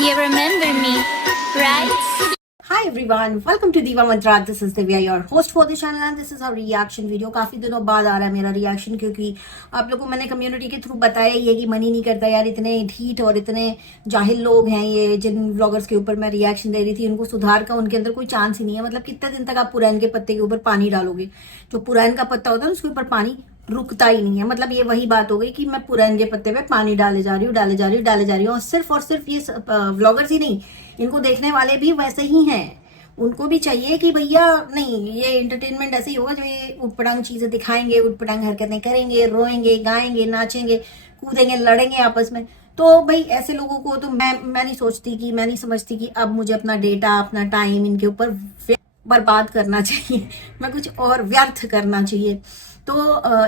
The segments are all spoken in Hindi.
You remember me, right? Hi everyone, welcome to Diva Mantra. This is Divya, your host for the channel, and this is our reaction video. काफी दिनों बाद आ रहा है मेरा रिएक्शन, क्योंकि आप लोगों को मैंने कम्युनिटी के थ्रू बताया ही है कि मन ही नहीं करता यार, इतने ढीठ और इतने जाहिल लोग हैं ये जिन व्लॉगर्स के ऊपर मैं रिएक्शन दे रही थी, उनको सुधार का उनके अंदर कोई चांस ही नहीं है। मतलब कितने दिन तक आप पुरान के पत्ते के ऊपर पानी डालोगे? जो पुरान का पत्ता होता है उसके ऊपर पानी रुकता ही नहीं है। मतलब ये वही बात हो गई कि मैं पुरान के पत्ते पे पानी डाले जा रही हूँ। और सिर्फ ये व्लॉगर्स ही नहीं, इनको देखने वाले भी वैसे ही हैं। उनको भी चाहिए कि भैया नहीं, ये एंटरटेनमेंट ऐसे ही होगा जो ये उटपटांग चीजें दिखाएंगे, उटपटांग हरकतें करेंगे, रोएंगे, गाएंगे, नाचेंगे, कूदेंगे, लड़ेंगे आपस में। तो भाई ऐसे लोगों को तो मैं नहीं समझती कि अब मुझे अपना डेटा, अपना टाइम इनके ऊपर बर्बाद करना चाहिए, मैं कुछ और व्यर्थ करना चाहिए। तो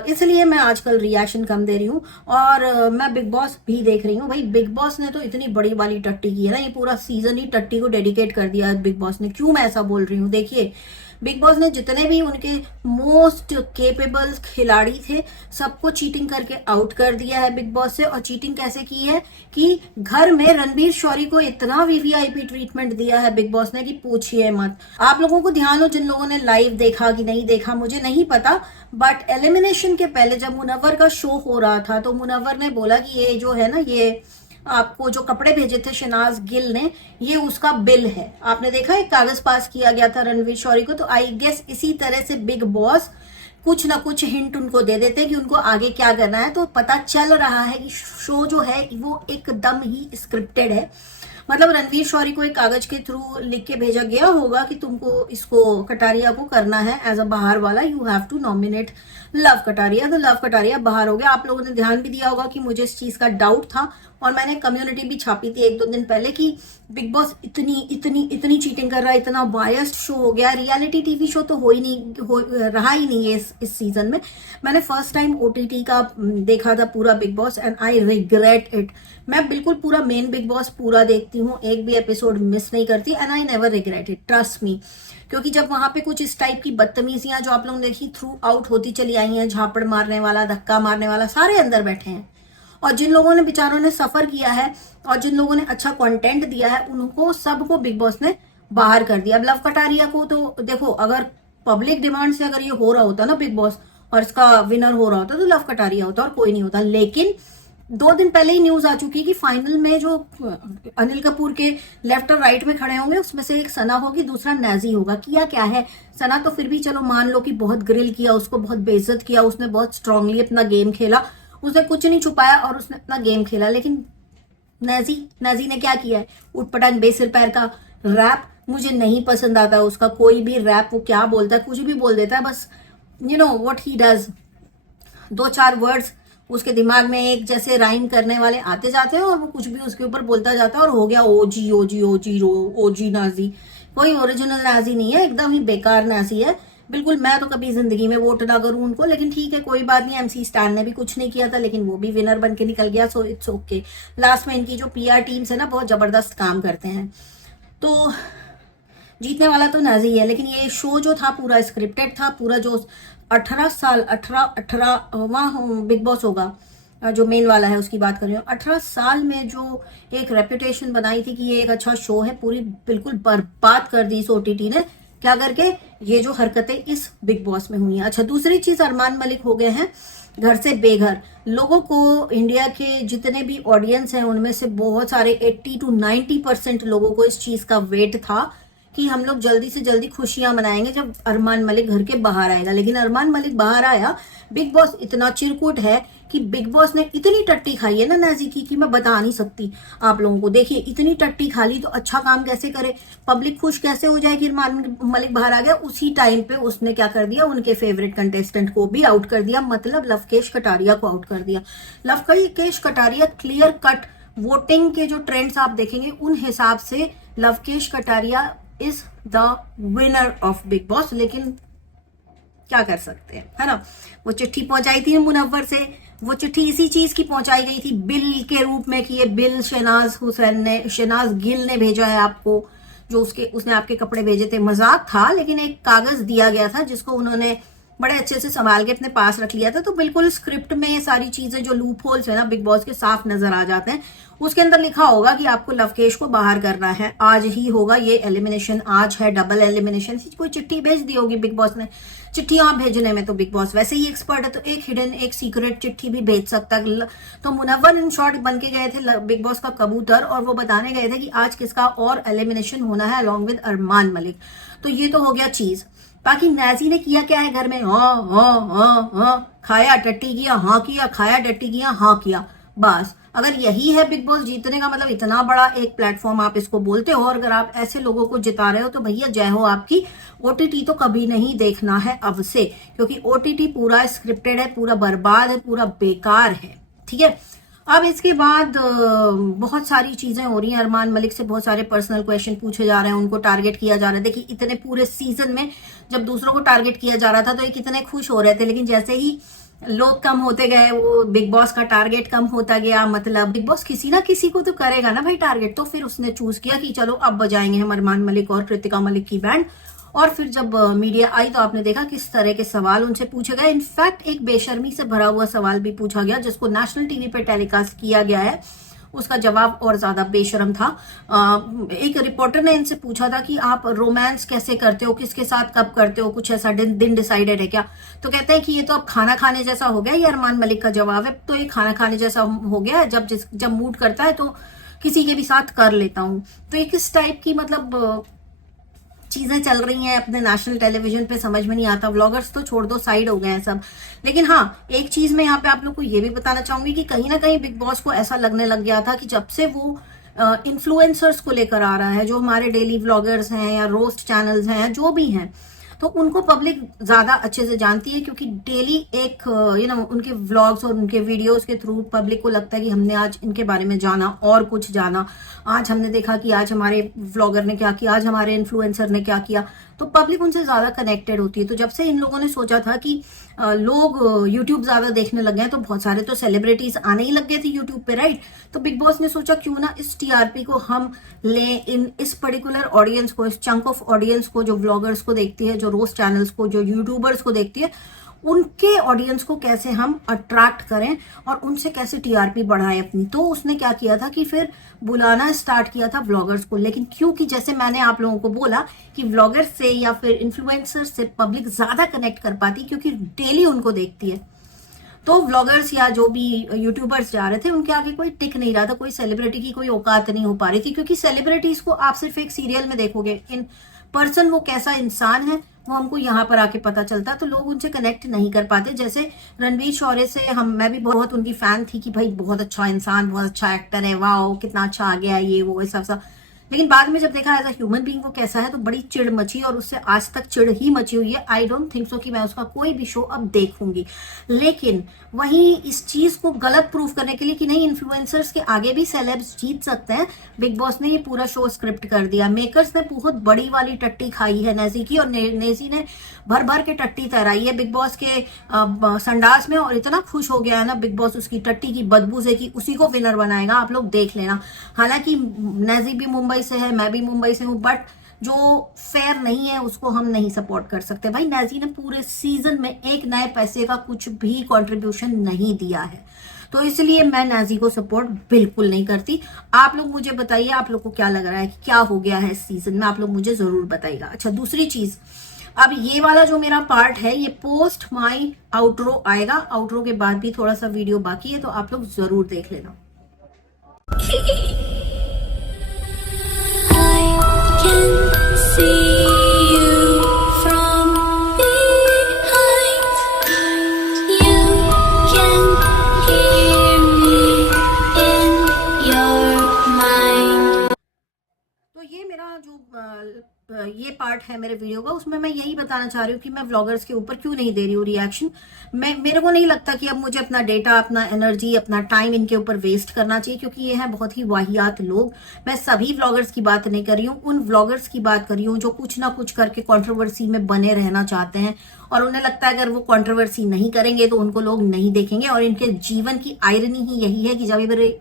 इसलिए मैं आजकल रिएक्शन कम दे रही हूँ। और मैं बिग बॉस भी देख रही हूँ। भाई बिग बॉस ने तो इतनी बड़ी वाली टट्टी की है ना, ये पूरा सीजन ही टट्टी को डेडिकेट कर दिया है बिग बॉस ने। क्यों मैं ऐसा बोल रही हूँ? देखिए, बिग बॉस ने जितने भी उनके मोस्ट केपेबल खिलाड़ी थे सबको चीटिंग करके आउट कर दिया है बिग बॉस से। और चीटिंग कैसे की है कि घर में रणबीर शौरी को इतना वीवीआईपी ट्रीटमेंट दिया है बिग बॉस ने कि पूछिए मत। आप लोगों को ध्यान हो, जिन लोगों ने लाइव देखा कि नहीं देखा मुझे नहीं पता, बट एलिमिनेशन के पहले जब मुनव्वर का शो हो रहा था तो मुनव्वर ने बोला कि ये जो है ना, ये आपको जो कपड़े भेजे थे शहनाज गिल ने, ये उसका बिल है। आपने देखा एक कागज पास किया गया था रणवीर शौरी को। तो आई गेस इसी तरह से बिग बॉस कुछ ना कुछ हिंट उनको दे देते कि उनको आगे क्या करना है। तो पता चल रहा है कि शो जो है वो एकदम ही स्क्रिप्टेड है। मतलब रणवीर शौरी को एक कागज के थ्रू लिख के भेजा गया होगा कि तुमको इसको कटारिया को करना है एज अ बाहर वाला, you have to nominate Luv Kataria. तो लव कटारिया बाहर हो गया। आप लोगों ने ध्यान भी दिया होगा कि मुझे इस चीज का डाउट था और मैंने कम्युनिटी भी छापी थी एक दो दिन पहले कि बिग बॉस इतनी चीटिंग कर रहा है, इतना बायस्ड शो हो गया। रियलिटी टीवी शो तो रहा ही नहीं है इस सीजन में। मैंने फर्स्ट टाइम ओटीटी का देखा था पूरा big boss and I regret it. मैं बिल्कुल पूरा मेन बिग बॉस पूरा देखती हूँ, एक भी एपिसोड मिस नहीं करती and I never regret it, trust me. क्योंकि जब वहां पे कुछ इस टाइप की बदतमीजियां जो आप लोगों ने देखी थ्रू आउट होती चली आई हैं, झापड़ मारने वाला, धक्का मारने वाला, सारे अंदर बैठे हैं। और जिन लोगों ने बेचारों ने सफर किया है और जिन लोगों ने अच्छा कंटेंट दिया है, उनको सबको बिग बॉस ने बाहर कर दिया। अब लव कटारिया को तो देखो, अगर पब्लिक डिमांड से अगर ये हो रहा होता ना बिग बॉस और इसका विनर हो रहा होता तो लव कटारिया होता और कोई नहीं होता। लेकिन 2 दिन पहले ही न्यूज आ चुकी कि फाइनल में जो अनिल कपूर के लेफ्ट और राइट में खड़े होंगे उसमें से एक सना होगी, दूसरा नाजी होगा। किया क्या है सना तो फिर भी चलो मान लो कि बहुत ग्रिल किया, उसको बहुत बेइज्जत किया, उसने बहुत स्ट्रांगली अपना गेम खेला, उसने कुछ नहीं छुपाया और उसने अपना गेम खेला। लेकिन नाजी ने क्या किया है? उठपटांग बेसिर पैर का रैप मुझे नहीं पसंद आता उसका कोई भी रैप। वो क्या बोलता है, कुछ भी बोल देता है, बस you know what he does. 2-4 words उसके दिमाग में एक जैसे राइम करने वाले आते जाते हैं और वो कुछ भी उसके ऊपर बोलता जाता है और हो गया ओजी ओजी ओजी ओजी नाजी। कोई ओरिजिनल नाजी नहीं है, एकदम ही बेकार नाजी है बिल्कुल। मैं तो कभी जिंदगी में वोट ना करूं उनको, लेकिन ठीक है कोई बात नहीं। एमसी स्टैन ने भी कुछ नहीं किया था लेकिन वो भी विनर बन के निकल गया, सो इट्स ओके। लास्ट में इनकी जो पीआर टीम्स है ना बहुत जबरदस्त काम करते हैं। तो जीतने वाला तो नाजी है, लेकिन ये शो जो था पूरा स्क्रिप्टेड था। पूरा जो 18वां बिग बॉस होगा जो मेन वाला है उसकी बात कर रही हूँ। 18 साल में जो एक रेपुटेशन बनाई थी कि ये एक अच्छा शो है, पूरी बिल्कुल बर्बाद कर दी इस ओटीटी ने। क्या करके? ये जो हरकतें इस बिग बॉस में हुई हैं। अच्छा, दूसरी चीज, अरमान मलिक हो गए हैं घर से बेघर। लोगों को, इंडिया के जितने भी ऑडियंस हैं उनमें से बहुत सारे 80 to 90% लोगों को इस चीज का वेट था कि हम लोग जल्दी से जल्दी खुशियां मनाएंगे जब अरमान मलिक घर के बाहर आएगा। लेकिन अरमान मलिक बाहर आया, बिग बॉस इतना चिरकुट है कि बिग बॉस ने इतनी टट्टी खाई है ना नाजी की कि मैं बता नहीं सकती आप लोगों को। देखिए इतनी टट्टी खा ली तो अच्छा काम कैसे करे, पब्लिक खुश कैसे हो जाए कि अरमान मलिक बाहर आ गया। उसी टाइम पे उसने क्या कर दिया, उनके फेवरेट कंटेस्टेंट को भी आउट कर दिया, मतलब लवकेश कटारिया को आउट कर दिया। Lavkesh Kataria clear cut voting के जो ट्रेंड्स आप देखेंगे उन हिसाब से Lavkesh Kataria is the winner of big boss. लेकिन क्या कर सकते हैं, है ना। वो चिट्ठी पहुंचाई थी मुनव्वर से, वो चिट्ठी इसी चीज की पहुंचाई गई थी बिल के रूप में कि ये बिल शहनाज गिल ने भेजा है आपको, जो उसने आपके कपड़े भेजे थे। मजाक था, लेकिन एक कागज दिया गया था जिसको उन्होंने बड़े अच्छे से संभाल के अपने पास रख लिया था। तो बिल्कुल स्क्रिप्ट में ये सारी चीजें जो लूप होल्स है ना बिग बॉस के साफ नजर आ जाते हैं। उसके अंदर लिखा होगा कि आपको लवकेश को बाहर करना है, आज ही होगा ये एलिमिनेशन, आज है डबल एलिमिनेशन। कोई चिट्ठी भेज दी होगी बिग बॉस ने, चिट्ठियां भेजने में तो बिग बॉस वैसे ही एक्सपर्ट है, तो एक हिडन एक सीक्रेट चिट्ठी भी भेज सकता है। तो मुनव्वर इन शॉर्ट बन के गए थे बिग बॉस का कबूतर, और वो बताने गए थे कि आज किसका और एलिमिनेशन होना है अलॉन्ग विद अरमान मलिक। तो ये तो हो गया चीज। बाकी नाजी ने किया क्या है घर में, हाँ हाँ हाँ हाँ, खाया टट्टी किया, हाँ किया, खाया टट्टी किया, हाँ किया, बस। अगर यही है बिग बॉस जीतने का मतलब, इतना बड़ा एक प्लेटफॉर्म आप इसको बोलते हो, और अगर आप ऐसे लोगों को जिता रहे हो तो भैया जय हो आपकी। ओटीटी तो कभी नहीं देखना है अब से, क्योंकि ओटीटी पूरा स्क्रिप्टेड है, पूरा बर्बाद है, पूरा बेकार है, ठीक है। अब इसके बाद बहुत सारी चीजें हो रही हैं। अरमान मलिक से बहुत सारे पर्सनल क्वेश्चन पूछे जा रहे हैं, उनको टारगेट किया जा रहा है। देखिए इतने पूरे सीजन में जब दूसरों को टारगेट किया जा रहा था तो ये कितने खुश हो रहे थे, लेकिन जैसे ही लोग कम होते गए, वो बिग बॉस का टारगेट कम होता गया। मतलब बिग बॉस किसी ना किसी को तो करेगा ना भाई टारगेट, तो फिर उसने चूज किया कि चलो अब बजाएंगे हम अरमान मलिक और कृतिका मलिक की बैंड। और फिर जब मीडिया आई तो आपने देखा किस तरह के सवाल उनसे पूछे गए। इनफैक्ट एक बेशर्मी से भरा हुआ सवाल भी पूछा गया जिसको नेशनल टीवी पे टेलीकास्ट किया गया है, उसका जवाब और ज्यादा बेशर्म था। एक रिपोर्टर ने इनसे पूछा था कि आप रोमांस कैसे करते हो, किसके साथ कब करते हो, कुछ ऐसा दिन डिसाइडेड है क्या? तो कहते हैं कि ये तो अब खाना खाने जैसा हो गया। ये अरमान मलिक का जवाब है। तो ये खाना खाने जैसा हो गया, जब मूड करता है तो किसी के भी साथ कर लेता हूं। तो ये किस टाइप की मतलब चीजें चल रही हैं अपने नेशनल टेलीविजन पे, समझ में नहीं आता। व्लॉगर्स तो छोड़ दो, साइड हो गए हैं सब। लेकिन हाँ, एक चीज मैं यहाँ पे आप लोग को ये भी बताना चाहूंगी कि कहीं ना कहीं बिग बॉस को ऐसा लगने लग गया था कि जब से वो इन्फ्लुएंसर्स को लेकर आ रहा है, जो हमारे डेली व्लॉगर्स हैं या रोस्ट चैनल्स हैं, जो भी हैं, तो उनको पब्लिक ज्यादा अच्छे से जानती है, क्योंकि डेली एक उनके व्लॉग्स और उनके वीडियोस के थ्रू पब्लिक को लगता है कि हमने आज इनके बारे में जाना और कुछ जाना। आज हमने देखा कि आज हमारे व्लॉगर ने क्या किया, आज हमारे इन्फ्लुएंसर ने क्या किया, तो पब्लिक उनसे ज्यादा कनेक्टेड होती है। तो जब से इन लोगों ने सोचा था कि लोग यूट्यूब ज्यादा देखने लग गए, तो बहुत सारे तो सेलिब्रिटीज आने ही लग गए थे यूट्यूब पे, राइट। तो बिग बॉस ने सोचा क्यों ना इस टीआरपी को हम लें, इस पर्टिकुलर ऑडियंस को, इस चंक ऑफ ऑडियंस को जो व्लॉगर्स को देखती है, जो रोस्ट चैनल्स को, जो यूट्यूबर्स को देखती है, उनके ऑडियंस को कैसे हम अट्रैक्ट करें और उनसे कैसे टीआरपी बढ़ाएं अपनी। तो उसने क्या किया था कि फिर बुलाना स्टार्ट किया था व्लॉगर्स को। लेकिन क्योंकि जैसे मैंने आप लोगों को बोला कि व्लॉगर्स से या फिर इन्फ्लुएंसर से पब्लिक ज्यादा कनेक्ट कर पाती, क्योंकि डेली उनको देखती है, तो व्लॉगर्स या जो भी यूट्यूबर्स जा रहे थे उनके आगे कोई टिक नहीं रहा था, कोई सेलिब्रिटी की कोई औकात नहीं हो पा रही थी। क्योंकि सेलिब्रिटीज को आप सिर्फ एक सीरियल में देखोगे, इन पर्सन वो कैसा इंसान है वो हमको यहाँ पर आके पता चलता, तो लोग उनसे कनेक्ट नहीं कर पाते। जैसे रणवीर शौर्य से मैं भी बहुत उनकी फैन थी कि भाई बहुत अच्छा इंसान, बहुत अच्छा एक्टर है, वाह कितना अच्छा आ गया ये वो ऐसा सब। लेकिन बाद में जब देखा एज अ ह्यूमन बीइंग वो कैसा है, तो बड़ी चिड़ मची, और उससे आज तक चिड़ ही मची हुई है। आई डोंट थिंक सो कि मैं उसका कोई भी शो अब देखूंगी। लेकिन वहीं इस चीज को गलत प्रूव करने के लिए कि नहीं, इन्फ्लुएंसर्स के आगे भी सेलेब्स जीत सकते हैं, बिग बॉस ने ये पूरा शो स्क्रिप्ट कर दिया। मेकर्स ने बहुत बड़ी वाली टट्टी खाई है नेजी की, और नेजी ने भर भर के टट्टी तैराई है बिग बॉस के संडास में, और इतना खुश हो गया है ना बिग बॉस उसकी टट्टी की बदबू से कि उसी को विनर बनाएगा। आप लोग देख लेना। हालांकि नेजी भी मुंबई से है, मैं भी मुंबई से हूँ, बट जो फेयर नहीं है उसको हम नहीं सपोर्ट कर सकते। भाई नेजी ने पूरे सीजन में एक नए पैसे का कुछ भी कंट्रीब्यूशन नहीं दिया है, तो इसलिए मैं नेजी को सपोर्ट बिल्कुल नहीं करती। आप लोग मुझे बताइए, आप लोग को क्या लग रहा है कि क्या हो गया है इस सीजन में, आप लोग मुझे जरूर बताइएगा। अच्छा, दूसरी चीज, अब ये वाला जो मेरा पार्ट है ये पोस्ट माई आउटरो आएगा। आउटरो के बाद भी थोड़ा सा वीडियो बाकी है, तो आप लोग जरूर देख लेना। ये पार्ट है मेरे वीडियो का, उसमें मैं यही बताना चाह रही हूँ कि मैं व्लॉगर्स के ऊपर क्यों नहीं दे रही हूँ रिएक्शन। मेरे को नहीं लगता कि अब मुझे अपना डेटा, अपना एनर्जी, अपना टाइम इनके ऊपर वेस्ट करना चाहिए, क्योंकि ये हैं बहुत ही वाहियात लोग। मैं सभी व्लॉगर्स की बात नहीं कर रही हूँ, उन व्लॉगर्स की बात कर रही हूँ जो कुछ ना कुछ करके कंट्रोवर्सी में बने रहना चाहते हैं, और उन्हें लगता है अगर वो कंट्रोवर्सी नहीं करेंगे तो उनको लोग नहीं देखेंगे। और इनके जीवन की आयरनी ही यही है कि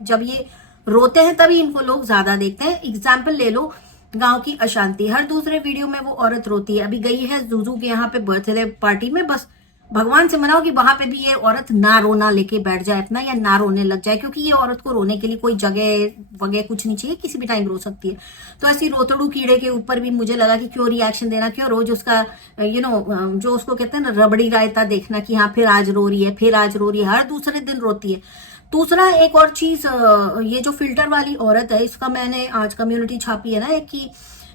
जब ये रोते हैं तभी इनको लोग ज्यादा देखते हैं। एग्जाम्पल ले लो गांव की अशांति, हर दूसरे वीडियो में वो औरत रोती है। अभी गई है जूजू के यहाँ पे बर्थडे पार्टी में, बस भगवान से मनाओ कि वहां पे भी ये औरत ना रोना लेके बैठ जाए अपना, या ना रोने लग जाए, क्योंकि ये औरत को रोने के लिए कोई जगह वगैरह कुछ नहीं चाहिए, किसी भी टाइम रो सकती है। तो ऐसी रोतड़ू कीड़े के ऊपर भी मुझे लगा कि क्यों रिएक्शन देना, क्यों रोज उसका जो उसको कहते हैं ना रबड़ी रायता देखना कि हाँ फिर आज रो रही है, फिर आज रो रही है, हर दूसरे दिन रोती है। दूसरा एक और चीज, ये जो फिल्टर वाली औरत है, इसका मैंने आज कम्युनिटी छापी है ना एक, कि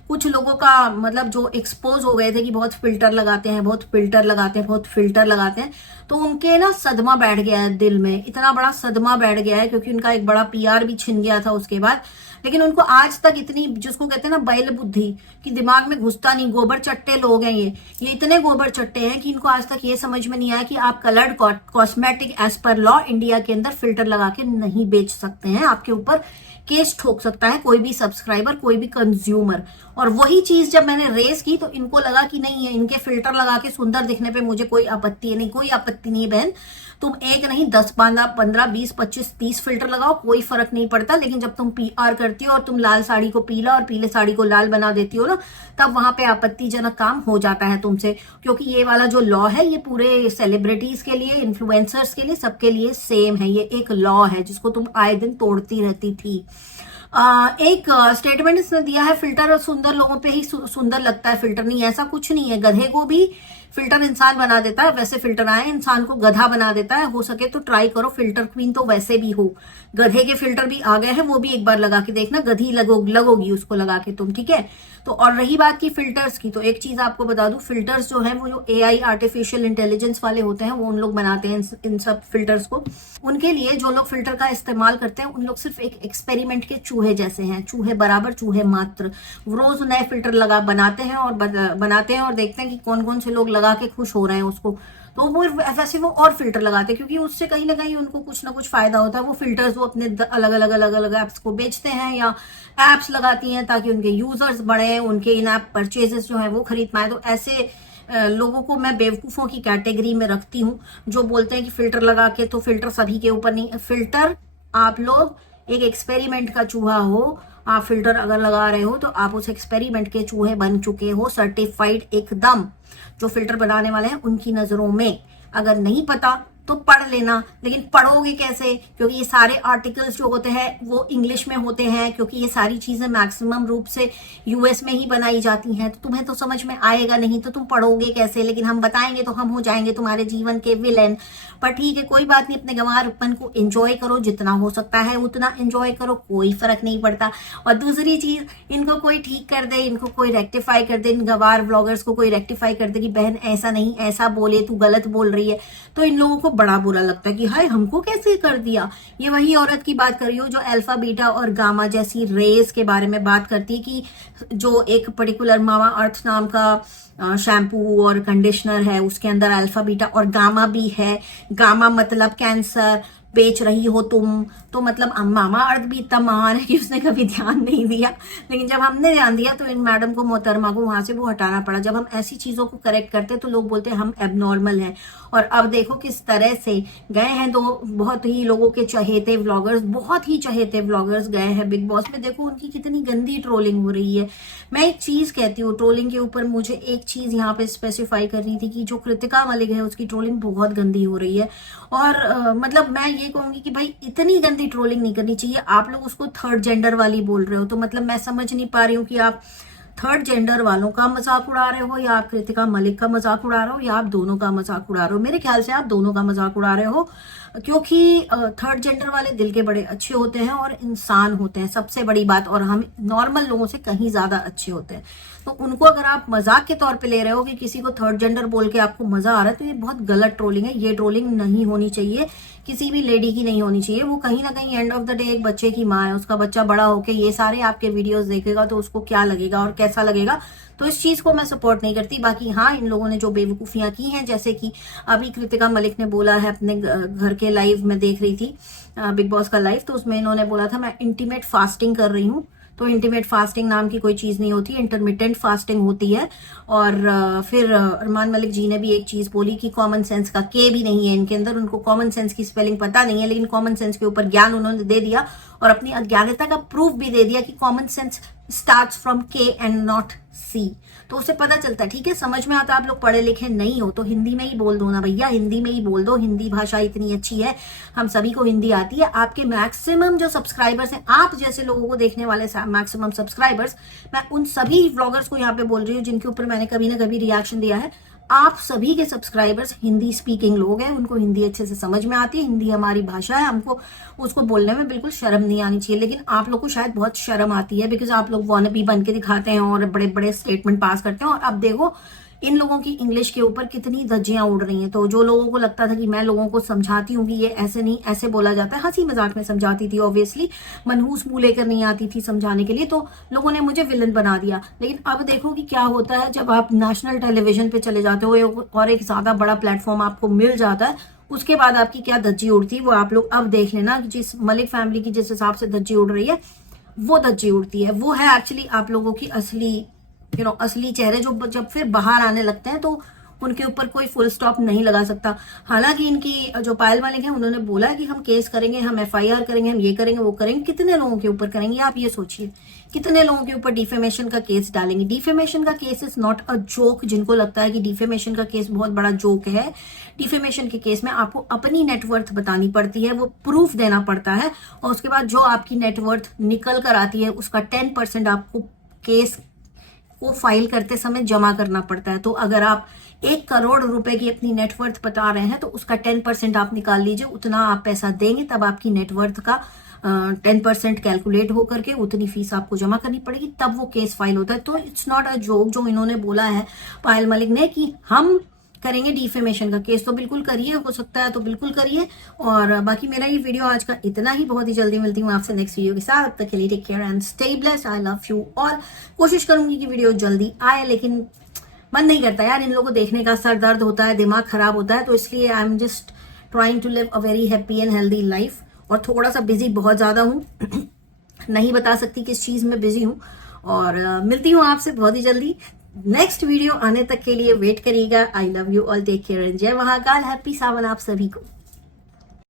कुछ लोगों का मतलब जो एक्सपोज हो गए थे कि बहुत फिल्टर लगाते हैं, बहुत फिल्टर लगाते हैं, बहुत फिल्टर लगाते हैं, तो उनके ना सदमा बैठ गया है दिल में, इतना बड़ा सदमा बैठ गया है, क्योंकि उनका एक बड़ा पीआर भी छिन गया था उसके बाद। लेकिन उनको आज तक इतनी, जिसको कहते हैं ना बैल बुद्धि, कि दिमाग में घुसता नहीं, गोबर चट्टे लोग हैं ये इतने गोबर चट्टे हैं कि इनको आज तक ये समझ में नहीं आया कि आप coloured cosmetic as per law India के अंदर फिल्टर लगा के नहीं बेच सकते हैं, आपके ऊपर केस ठोक सकता है कोई भी सब्सक्राइबर, कोई भी कंज्यूमर। और वही चीज जब मैंने रेस की तो इनको लगा कि नहीं है, इनके फिल्टर लगा के सुंदर दिखने पे मुझे कोई आपत्ति है नहीं, कोई आपत्ति नहीं है बहन, तुम एक नहीं 10 15 20 25 30 फिल्टर लगाओ, कोई फर्क नहीं पड़ता। लेकिन जब तुम पीआर करती हो और तुम लाल साड़ी को पीला और पीले साड़ी को लाल बना देती हो ना, तब वहां पे आपत्तिजनक काम हो जाता है तुमसे। क्योंकि ये वाला जो लॉ है ये पूरे सेलिब्रिटीज के लिए, इन्फ्लुएंसर्स के लिए, सबके लिए सेम है। ये एक लॉ है जिसको तुम आए दिन तोड़ती रहती थी। एक स्टेटमेंट इसने दिया है, फिल्टर सुंदर लोगों पे ही सुंदर लगता है, फिल्टर नहीं, ऐसा कुछ नहीं है। गधे को भी फिल्टर इंसान बना देता है, वैसे फिल्टर आए इंसान को गधा बना देता है। हो सके तो ट्राई करो, फिल्टर क्वीन तो वैसे भी हो, गधे के फिल्टर भी आ गए हैं, वो भी एक बार लगा के देखना, गधी लगोगी उसको लगा के तुम, ठीक है। तो और रही बात की फिल्टर्स की, तो एक चीज आपको बता दूं, फिल्टर्स जो है वो जो एआई आर्टिफिशियल इंटेलिजेंस वाले होते हैं वो उन लोग बनाते हैं इन सब फिल्टर्स को। उनके लिए जो लोग फिल्टर का इस्तेमाल करते हैं उन लोग सिर्फ एक एक्सपेरिमेंट के चूहे जैसे हैं, चूहे बराबर, चूहे मात्र। रोज नए फिल्टर लगा बनाते हैं और देखते हैं कि कौन कौन से लोग लगा के खुश हो रहे हैं उसको, तो वो वैसे वो और फिल्टर लगाते हैं, क्योंकि उससे कहीं ना कहीं उनको कुछ ना कुछ फायदा होता है। वो फिल्टर्स वो अपने अलग अलग एप्स को बेचते हैं, या एप्स लगाती हैं ताकि उनके यूजर्स बढ़े, उनके इन ऐप परचेजेस जो है वो खरीद पाए। तो ऐसे लोगों को मैं बेवकूफों की कैटेगरी में रखती हूँ, जो बोलते हैं कि फिल्टर लगा के, तो फिल्टर सभी के ऊपर नहीं। फिल्टर आप लोग एक एक्सपेरिमेंट का चूहा हो, आप फिल्टर अगर लगा रहे हो तो आप उस एक्सपेरिमेंट के चूहे बन चुके हो, सर्टिफाइड एकदम। जो फिल्टर बनाने वाले हैं उनकी नजरों में, अगर नहीं पता तो पढ़ लेना, लेकिन पढ़ोगे कैसे, क्योंकि ये सारे आर्टिकल्स जो होते हैं वो इंग्लिश में होते हैं, क्योंकि ये सारी चीजें मैक्सिमम रूप से यूएस में ही बनाई जाती हैं, तो तुम्हें तो समझ में आएगा नहीं, तो तुम पढ़ोगे कैसे। लेकिन हम बताएंगे तो हम हो जाएंगे तुम्हारे जीवन के विलेन। पर ठीक है, कोई बात नहीं, अपने गंवारपन को एंजॉय करो, जितना हो सकता है उतना एंजॉय करो, कोई फर्क नहीं पड़ता। और दूसरी चीज, इनको कोई ठीक कर दे, इनको कोई रेक्टिफाई कर दे, इन गंवार ब्लॉगर्स को कोई रेक्टिफाई कर दे कि बहन ऐसा नहीं, ऐसा बोले, तू गलत बोल रही है, तो इन लोगों को बड़ा बुरा लगता है कि हाय हमको कैसे कर दिया। ये वही औरत की बात कर रही हो जो अल्फा बीटा और गामा जैसी रेस के बारे में बात करती है, कि जो एक पर्टिकुलर मामा अर्थ नाम का शैम्पू और कंडीशनर है, उसके अंदर अल्फा बीटा और गामा भी है। गामा मतलब कैंसर बेच रही हो तुम, तो मतलब मामा अर्थ भी इतना महान है कि उसने कभी ध्यान नहीं दिया। लेकिन जब हमने ध्यान दिया तो इन मैडम को, मोहतरमा को वहां से वो हटाना पड़ा। जब हम ऐसी चीजों को करेक्ट करते तो लोग बोलते हम एबनॉर्मल हैं। और अब देखो किस तरह से गए हैं दो बहुत ही लोगों के चहेते व्लॉगर्स, बहुत ही चहेते व्लॉगर्स गए हैं बिग बॉस में। देखो उनकी कितनी गंदी ट्रोलिंग हो रही है। मैं एक चीज कहती हूँ ट्रोलिंग के ऊपर, मुझे एक चीज यहाँ पे स्पेसिफाई करनी थी कि जो कृतिका मलिक है उसकी ट्रोलिंग बहुत गंदी हो रही है। और मतलब मैं ये कहूंगी कि भाई इतनी गंदी ट्रोलिंग नहीं करनी चाहिए। आप लोग उसको थर्ड जेंडर वाली बोल रहे हो, तो मतलब मैं समझ नहीं पा रही हूँ कि आप थर्ड जेंडर वालों का मजाक उड़ा रहे हो, या आप कृतिका मलिक का मजाक उड़ा रहे हो, या आप दोनों का मजाक उड़ा रहे हो। मेरे ख्याल से आप दोनों का मजाक उड़ा रहे हो, क्योंकि थर्ड जेंडर वाले दिल के बड़े अच्छे होते हैं और इंसान होते हैं, सबसे बड़ी बात, और हम नॉर्मल लोगों से कहीं ज्यादा अच्छे होते हैं। तो उनको अगर आप मजाक के तौर पे ले रहे हो कि किसी को थर्ड जेंडर बोल के आपको मजा आ रहा है, तो ये बहुत गलत ट्रोलिंग है। ये ट्रोलिंग नहीं होनी चाहिए, किसी भी लेडी की नहीं होनी चाहिए। वो कहीं ना कहीं एंड ऑफ द डे एक बच्चे की माँ है, उसका बच्चा बड़ा होके ये सारे आपके वीडियोस देखेगा तो उसको क्या लगेगा और कैसा लगेगा। तो इस चीज को मैं सपोर्ट नहीं करती। बाकी हाँ, इन लोगों ने जो बेवकूफियां की हैं, जैसे कि अभी कृतिका मलिक ने बोला है अपने घर के लाइव में, देख रही थी बिग बॉस का लाइव, तो उसमें इन्होंने बोला था मैं इंटीमेट फास्टिंग कर रही हूँ। तो इंटीमेट फास्टिंग नाम की कोई चीज नहीं होती, इंटरमिटेंट फास्टिंग होती है। और फिर अरमान मलिक जी ने भी एक चीज बोली कि कॉमन सेंस का के भी नहीं है इनके अंदर, उनको कॉमन सेंस की स्पेलिंग पता नहीं है, लेकिन कॉमन सेंस के ऊपर ज्ञान उन्होंने दे दिया और अपनी अज्ञानता का प्रूफ भी दे दिया कि कॉमन सेंस स्टार्ट्स फ्रॉम के एंड नॉट सी, तो उससे पता चलता है। ठीक है, समझ में आता है। आप लोग पढ़े लिखे नहीं हो तो हिंदी में ही बोल दो ना भैया, हिंदी में ही बोल दो। हिंदी भाषा इतनी अच्छी है, हम सभी को हिंदी आती है। आपके मैक्सिमम जो सब्सक्राइबर्स हैं, आप जैसे लोगों को देखने वाले मैक्सिमम सब्सक्राइबर्स, मैं उन सभी व्लॉगर्स को यहाँ पे बोल रही हूँ जिनके ऊपर मैंने कभी ना कभी रिएक्शन दिया है। आप सभी के सब्सक्राइबर्स हिंदी स्पीकिंग लोग हैं, उनको हिंदी अच्छे से समझ में आती है। हिंदी हमारी भाषा है, हमको उसको बोलने में बिल्कुल शर्म नहीं आनी चाहिए। लेकिन आप लोग को शायद बहुत शर्म आती है, बिकॉज आप लोग वॉनबी बन के दिखाते हैं और बड़े बड़े स्टेटमेंट पास करते हैं। और अब देखो इन लोगों की इंग्लिश के ऊपर कितनी धज्जियां उड़ रही हैं। तो जो लोगों को लगता था कि मैं लोगों को समझाती हूँ कि ये ऐसे नहीं, ऐसे बोला जाता है, हंसी मजाक में समझाती थी, ऑब्वियसली मनहूस मुंह लेकर नहीं आती थी समझाने के लिए, तो लोगों ने मुझे विलन बना दिया। लेकिन अब देखो कि क्या होता है जब आप नेशनल टेलीविजन पे चले जाते हो और एक ज्यादा बड़ा प्लेटफॉर्म आपको मिल जाता है, उसके बाद आपकी क्या धज्जी उड़ती है वो आप लोग अब देख लेना। जिस मलिक फैमिली की जिस हिसाब से धज्जी उड़ रही है, वो धज्जी उड़ती है, वो है एक्चुअली आप लोगों की असली असली चेहरे, जो जब फिर बाहर आने लगते हैं तो उनके ऊपर कोई फुल स्टॉप नहीं लगा सकता। हालांकि इनकी जो पायल मालिक हैं उन्होंने बोला कि हम केस करेंगे, हम एफआईआर करेंगे, हम ये करेंगे वो करेंगे। कितने लोगों के ऊपर करेंगे आप ये सोचिए, कितने लोगों के ऊपर डिफेमेशन का केस डालेंगे। डिफेमेशन का case is not a joke. जिनको लगता है कि डिफेमेशन का केस बहुत बड़ा जोक है, डिफेमेशन के केस में आपको अपनी नेटवर्थ बतानी पड़ती है, वो प्रूफ देना पड़ता है, और उसके बाद जो आपकी नेटवर्थ निकल कर आती है उसका 10% आपको केस को फाइल करते समय जमा करना पड़ता है। तो अगर आप 1 करोड़ रुपए की अपनी नेटवर्थ बता रहे हैं तो उसका 10% आप निकाल लीजिए, उतना आप पैसा देंगे तब आपकी नेटवर्थ का 10% कैलकुलेट होकर के उतनी फीस आपको जमा करनी पड़ेगी, तब वो केस फाइल होता है। तो इट्स नॉट अ जोक जो इन्होंने बोला है पायल मलिक ने कि हम करेंगे डिफेमेशन का केस, तो बिल्कुल करिए, हो सकता है तो बिल्कुल करिए। और बाकी मेरा ये वीडियो आज का इतना ही, बहुत ही जल्दी मिलती हूँ आपसे नेक्स्ट वीडियो के साथ। तब तक के लिए take care and stay blessed, I love you all. कोशिश करूंगी कि वीडियो जल्दी आए, लेकिन मन नहीं करता यार इन लोगों को देखने का, सर दर्द होता है, दिमाग खराब होता है, तो इसलिए I am just trying to live a very happy and healthy life. और थोड़ा सा बिजी बहुत ज्यादा हूँ नहीं बता सकती किस चीज में बिजी हूँ। और मिलती हूँ आपसे बहुत ही जल्दी। नेक्स्ट वीडियो आने तक के लिए वेट करिएगा। I love you all, take care and जय महाकाल, हैप्पी सावन आप सभी को।